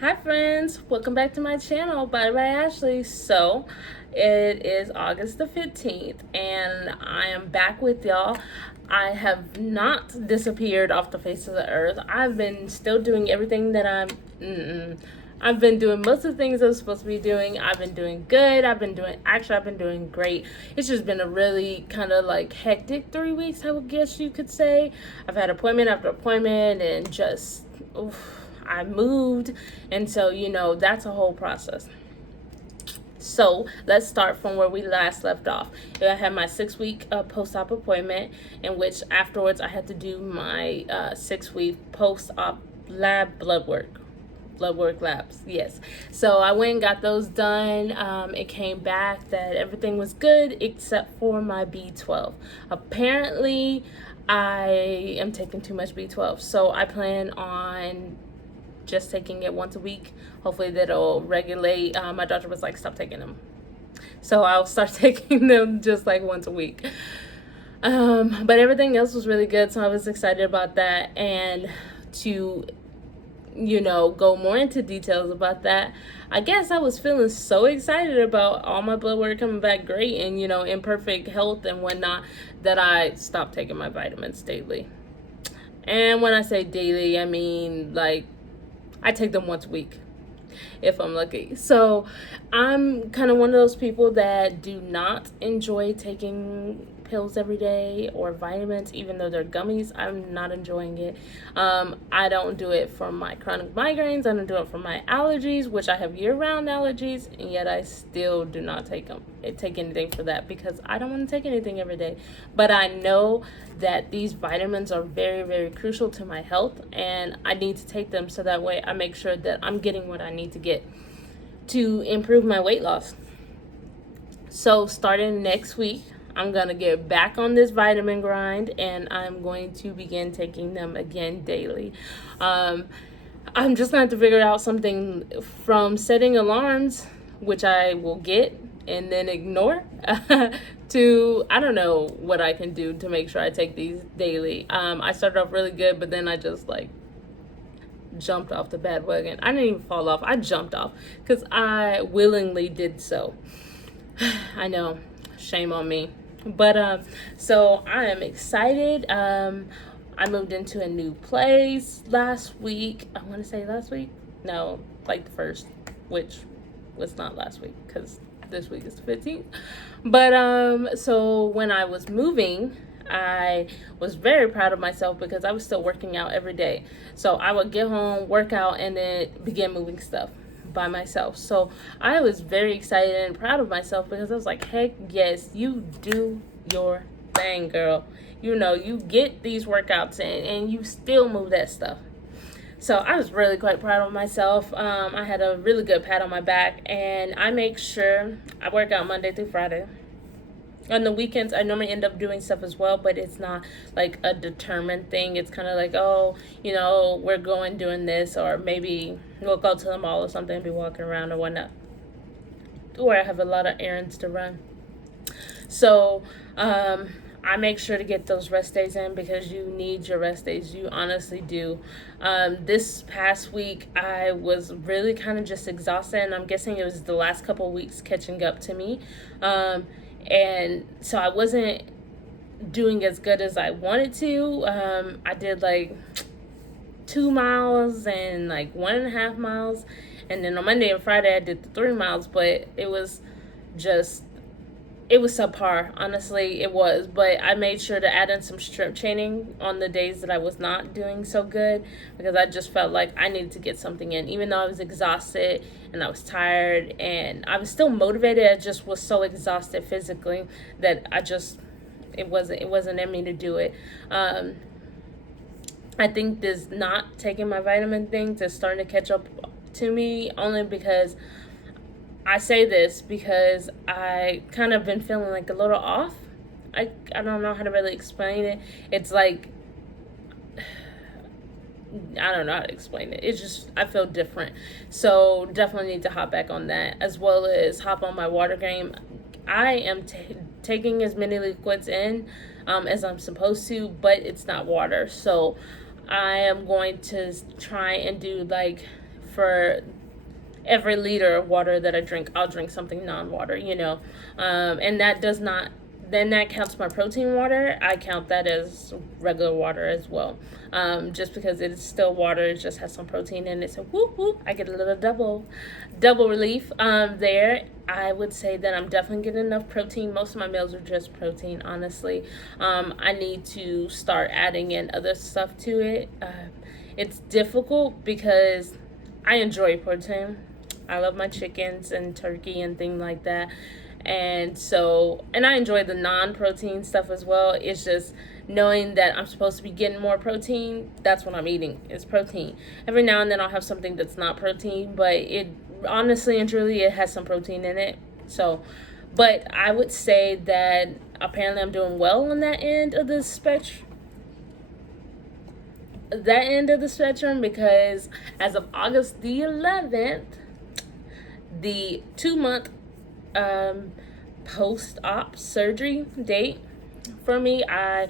Hi friends, welcome back to my channel by Ashley. So it is August the 15th and I am back with y'all. I have not disappeared off the face of the earth. I've been still doing everything that I've been doing most of the things I was supposed to be doing. I've been doing good. I've been doing great. It's just been a really kind of like hectic 3 weeks, I would guess you could say. I've had appointment after appointment and just oof, I moved, and so that's a whole process. So let's start from where we last left off. I had my 6 week post-op appointment, in which afterwards I had to do my 6 week post-op lab blood work labs. Yes, so I went and got those done. It came back that everything was good except for my B12. Apparently I am taking too much B12, so I plan on just taking it once a week. Hopefully that'll regulate. My doctor was like, stop taking them. So I'll start taking them just like once a week. But everything else was really good. So I was excited about that. And to, go more into details about that, I guess I was feeling so excited about all my blood work coming back great and, in perfect health and whatnot, that I stopped taking my vitamins daily. And when I say daily, I mean like I take them once a week if I'm lucky. So I'm kind of one of those people that do not enjoy taking pills every day or vitamins, even though they're gummies. I'm not enjoying it. I don't do it for my chronic migraines. I don't do it for my allergies, which I have year-round allergies, and yet I still do not take anything for that because I don't want to take anything every day. But I know that these vitamins are very, very crucial to my health, and I need to take them so that way I make sure that I'm getting what I need to get to improve my weight loss. So starting next week, I'm going to get back on this vitamin grind and I'm going to begin taking them again daily. I'm just going to have to figure out something from setting alarms, which I will get and then ignore, to I don't know what I can do to make sure I take these daily. I started off really good, but then I just like jumped off the bandwagon. I didn't even fall off. I jumped off because I willingly did so. I know, shame on me. But so I am excited. I moved into a new place last week. I want to say last week. No, like the first, which was not last week because this week is the 15th. But so when I was moving, I was very proud of myself because I was still working out every day. So I would get home, work out, and then begin moving stuff by myself. So I was very excited and proud of myself because I was like, heck yes, you do your thing, girl. You get these workouts in and you still move that stuff. So I was really quite proud of myself. I had a really good pat on my back, and I make sure I work out Monday through Friday. On the weekends, I normally end up doing stuff as well, but it's not like a determined thing. It's kind of like, oh, we're doing this, or maybe we'll go to the mall or something and be walking around or whatnot. Or I have a lot of errands to run. So I make sure to get those rest days in because you need your rest days. You honestly do. This past week, I was really kind of just exhausted, and I'm guessing it was the last couple of weeks catching up to me. And so I wasn't doing as good as I wanted to. I did like 2 miles and like 1.5 miles. And then on Monday and Friday, I did the 3 miles, but it was subpar. Honestly, it was. But I made sure to add in some strength training on the days that I was not doing so good because I just felt like I needed to get something in. Even though I was exhausted and I was tired and I was still motivated, I just was so exhausted physically that it wasn't in me to do it. I think this not taking my vitamin things is starting to catch up to me, only because I say this because I kind of been feeling like a little off. I don't know how to really explain it. It's like, I don't know how to explain it. It's just, I feel different. So definitely need to hop back on that, as well as hop on my water game. I am taking as many liquids in as I'm supposed to, but it's not water. So I am going to try and do like for every liter of water that I drink, I'll drink something non-water, and that does not, then that counts my protein water. I count that as regular water as well. Just because it's still water, it just has some protein in it. So whoop whoop, I get a little double relief there. I would say that I'm definitely getting enough protein. Most of my meals are just protein, honestly. I need to start adding in other stuff to it. It's difficult because I enjoy protein. I love my chickens and turkey and things like that. And I enjoy the non-protein stuff as well. It's just knowing that I'm supposed to be getting more protein. That's what I'm eating, is protein. Every now and then I'll have something that's not protein, but it honestly and truly, it has some protein in it. So, but I would say that apparently I'm doing well on that end of the spectrum. Because as of August the 11th, the 2-month post-op surgery date for me, I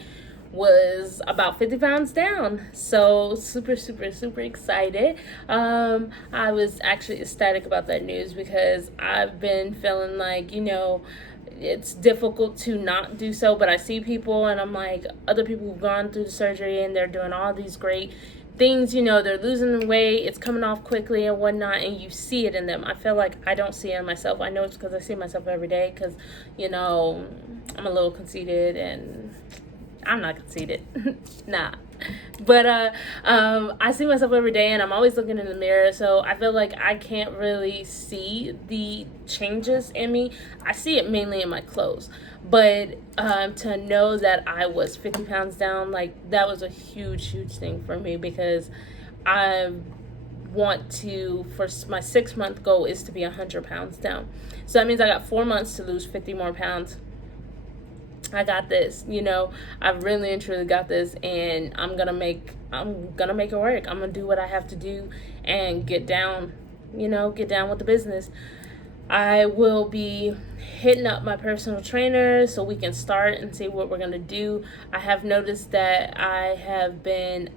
was about 50 pounds down. So super excited. I was actually ecstatic about that news because I've been feeling like, it's difficult to not do so, but I see people and I'm like, other people who've gone through the surgery and they're doing all these great things, they're losing the weight, it's coming off quickly and whatnot, and you see it in them. I feel like I don't see it in myself. I know it's because I see myself every day because, I'm a little conceited, and I'm not conceited. Nah. But I see myself every day and I'm always looking in the mirror, so I feel like I can't really see the changes in me. I see it mainly in my clothes. But to know that I was 50 pounds down, like, that was a huge thing for me, because I want to, for my 6-month goal is to be 100 pounds down. So that means I got 4 months to lose 50 more pounds. I got this, I really and truly got this, and I'm gonna make it work. I'm gonna do what I have to do and get down with the business. I will be hitting up my personal trainer so we can start and see what we're gonna do. I have noticed that I have been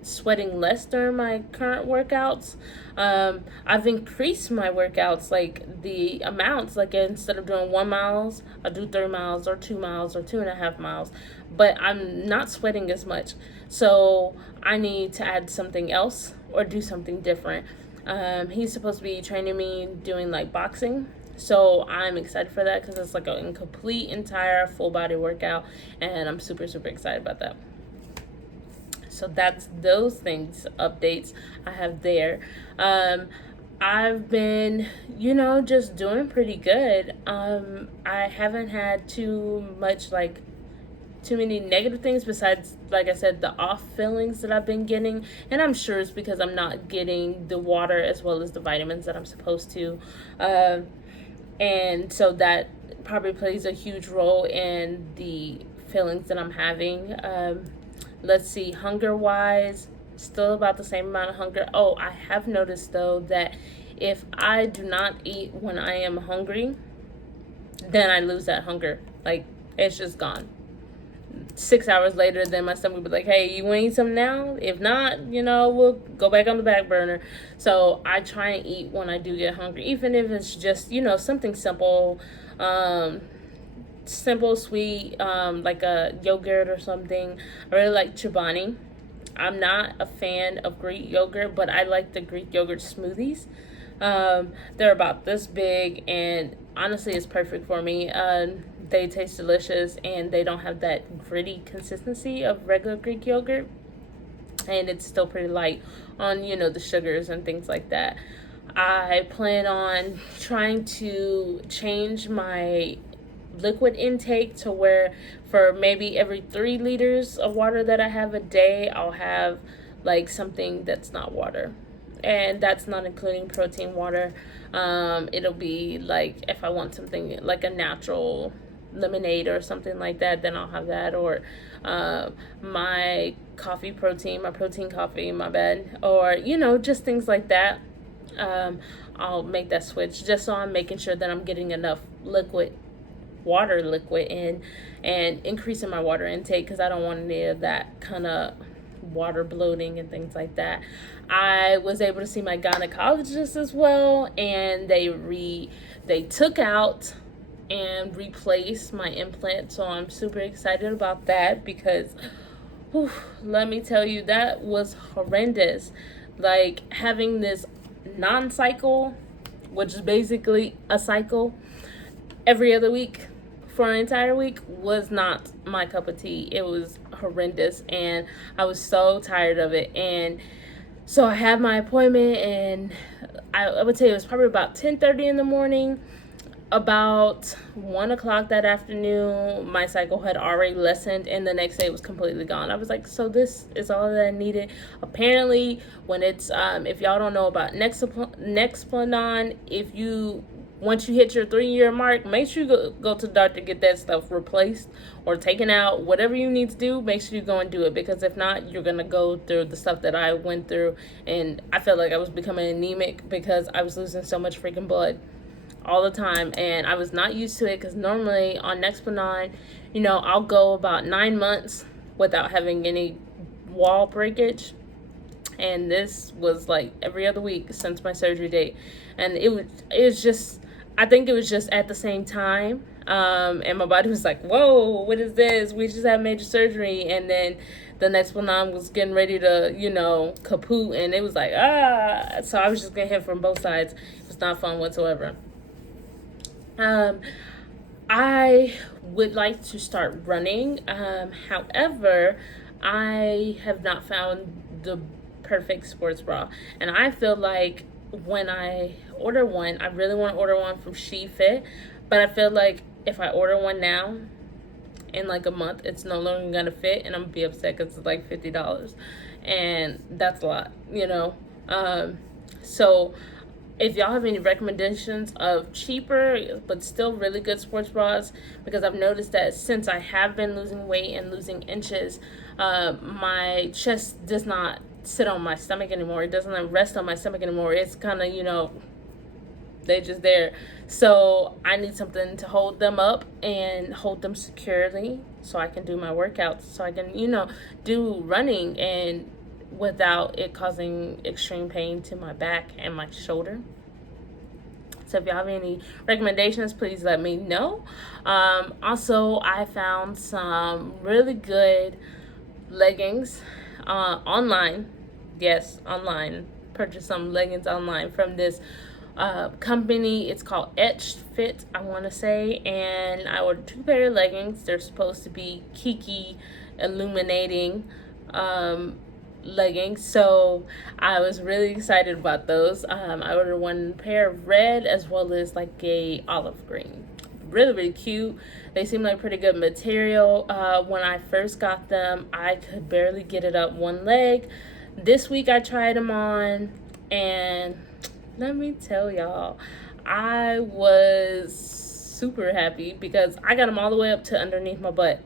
sweating less during my current workouts. I've increased my workouts, like the amounts, like instead of doing 1 mile, I'll do 3 miles or 2 miles or 2.5 miles, but I'm not sweating as much. So I need to add something else or do something different. He's supposed to be training me doing like boxing. So I'm excited for that because it's like a complete entire full body workout, and I'm super excited about that. So that's those things, updates I have there. I've been, just doing pretty good. I haven't had too many negative things besides, like I said, the off feelings that I've been getting. And I'm sure it's because I'm not getting the water as well as the vitamins that I'm supposed to. And so that probably plays a huge role in the feelings that I'm having. Let's see, hunger-wise, still about the same amount of hunger. Oh, I have noticed, though, that if I do not eat when I am hungry, then I lose that hunger. Like, it's just gone. 6 hours later, then my stomach will be like, hey, you want to eat something now? If not, we'll go back on the back burner. So I try and eat when I do get hungry, even if it's just, something simple, sweet, like a yogurt or something. I really like Chobani. I'm not a fan of Greek yogurt, but I like the Greek yogurt smoothies. They're about this big, and honestly, it's perfect for me. They taste delicious, and they don't have that gritty consistency of regular Greek yogurt, and it's still pretty light on, the sugars and things like that. I plan on trying to change my liquid intake to where for maybe every 3 liters of water that I have a day, I'll have like something that's not water, and that's not including protein water. It'll be like, if I want something like a natural lemonade or something like that, then I'll have that, or my protein coffee, or just things like that. I'll make that switch just so I'm making sure that I'm getting enough water liquid in, and increasing my water intake, because I don't want any of that kind of water bloating and things like that. I was able to see my gynecologist as well, and they took out and replaced my implant. So I'm super excited about that because whew, let me tell you, that was horrendous. Like having this non-cycle, which is basically a cycle every other week for an entire week, was not my cup of tea. It was horrendous and I was so tired of it. And so I had my appointment, and I would say it was probably about 10:30 in the morning. About 1 o'clock that afternoon, my cycle had already lessened, and the next day it was completely gone. I was like, so this is all that I needed. Apparently, when it's if y'all don't know about Nexplanon, once you hit your 3-year mark, make sure you go to the doctor, get that stuff replaced or taken out. Whatever you need to do, make sure you go and do it, because if not, you're gonna go through the stuff that I went through. And I felt like I was becoming anemic because I was losing so much freaking blood all the time, and I was not used to it, because normally on Nexplanon, I'll go about 9 months without having any wall breakage, and this was like every other week since my surgery date. And it was just, I think it was just at the same time, and my body was like, whoa, what is this? We just had major surgery. And then the Nexplanon was getting ready to kaput, and it was like, so I was just getting hit from both sides. It was not fun whatsoever. I would like to start running. However, I have not found the perfect sports bra. And I feel like when I order one, I really want to order one from SheFit. But I feel like if I order one now, in like a month, it's no longer going to fit. And I'm going to be upset because it's like $50. And that's a lot, So if y'all have any recommendations of cheaper but still really good sports bras, because I've noticed that since I have been losing weight and losing inches, my chest does not sit on my stomach anymore. It doesn't rest on my stomach anymore. It's kind of, they just there. So I need something to hold them up and hold them securely so I can do my workouts, so I can, do running and without it causing extreme pain to my back and my shoulder. So if y'all have any recommendations, please let me know. Also, I found some really good leggings online. Yes, online. Purchased some leggings online from this company. It's called Etched Fit, I want to say. And I ordered 2 pair of leggings. They're supposed to be Kiki illuminating leggings, so I was really excited about those. I ordered 1 pair of red as well as like a olive green. Really cute. They seem like pretty good material. When I first got them, I could barely get it up one leg. This week I tried them on, and let me tell y'all, I was super happy because I got them all the way up to underneath my butt.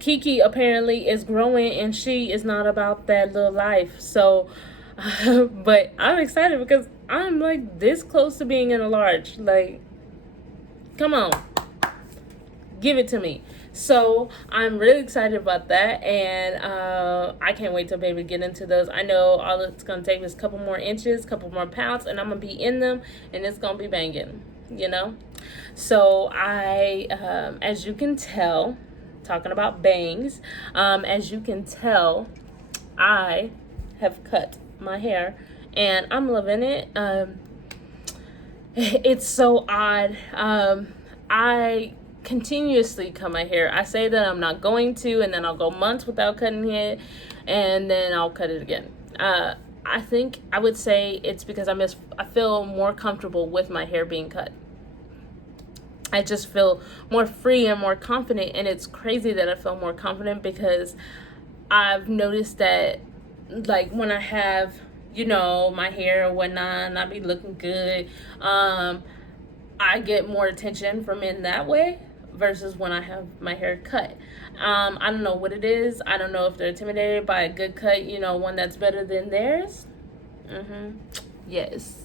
Kiki apparently is growing, and she is not about that little life. So, but I'm excited because I'm like this close to being in a large. Like, come on, give it to me. So I'm really excited about that, and I can't wait to be able to get into those. I know all it's gonna take is a couple more inches, couple more pounds, and I'm gonna be in them, and it's gonna be banging, So I, as you can tell, talking about bangs, as you can tell, I have cut my hair and I'm loving it. It's so odd. I continuously cut my hair. I say that I'm not going to, and then I'll go months without cutting it, and then I'll cut it again. I think I would say it's because I feel more comfortable with my hair being cut. I just feel more free and more confident, and it's crazy that I feel more confident because I've noticed that, like, when I have, my hair or whatnot, and I be looking good, I get more attention from men that way versus when I have my hair cut. I don't know what it is. I don't know if they're intimidated by a good cut, one that's better than theirs. Yes.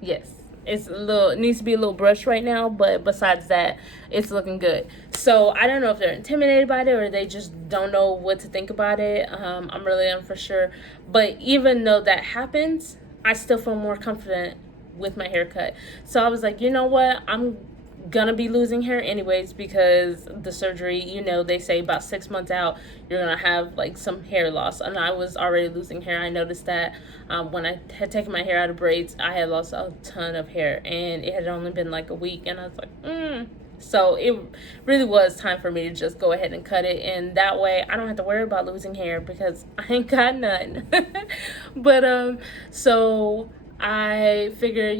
Yes. it's a little, it needs to be a little brushed right now, but besides that, it's looking good. So I don't know if they're intimidated by it or they just don't know what to think about it. I'm really for sure. But even though that happens, I still feel more confident with my haircut. So I was like, you know what? I'm gonna be losing hair anyways because the surgery, they say about 6 months out you're gonna have like some hair loss, and I was already losing hair. I noticed that when I had taken my hair out of braids, I had lost a ton of hair, and it had only been like a week, and I was like, So it really was time for me to just go ahead and cut it, and that way I don't have to worry about losing hair because I ain't got none. But so I figured,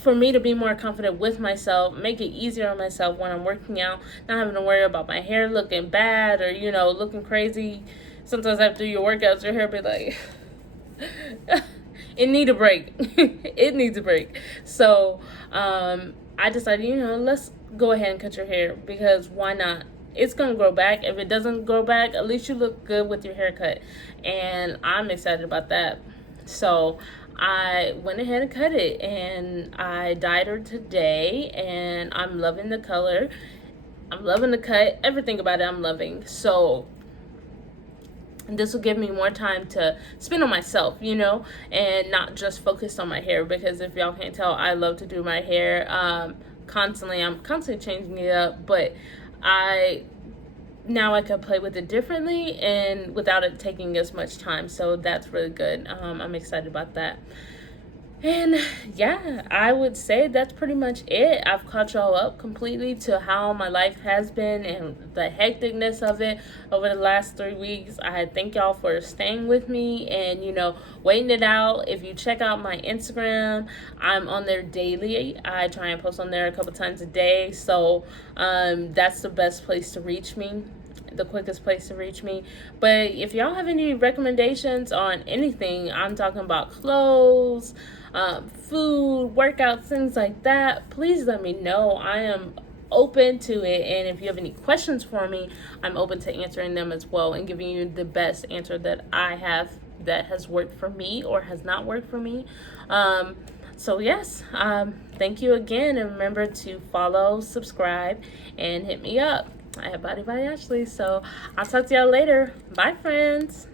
for me to be more confident with myself, make it easier on myself when I'm working out, not having to worry about my hair looking bad or, looking crazy. Sometimes after your workouts, your hair be like, it need a break. It needs a break. So I decided, let's go ahead and cut your hair because why not? It's going to grow back. If it doesn't grow back, at least you look good with your haircut. And I'm excited about that. So I went ahead and cut it, and I dyed her today, and I'm loving the color. I'm loving the cut. Everything about it I'm loving. So this will give me more time to spend on myself, and not just focused on my hair, because if y'all can't tell, I love to do my hair constantly. I'm constantly changing it up, but now I can play with it differently and without it taking as much time. So that's really good. I'm excited about that. And yeah, I would say that's pretty much it. I've caught y'all up completely to how my life has been and the hecticness of it over the last 3 weeks. I thank y'all for staying with me and, waiting it out. If you check out my Instagram, I'm on there daily. I try and post on there a couple times a day. So that's the best place to reach me, the quickest place to reach me. But if y'all have any recommendations on anything, I'm talking about clothes, food, workouts, things like that, please let me know. I am open to it, and if you have any questions for me, I'm open to answering them as well and giving you the best answer that I have that has worked for me or has not worked for me. So yes, thank you again, and remember to follow, subscribe, and hit me up. I have Body by Ashley. So I'll talk to y'all later. Bye, friends.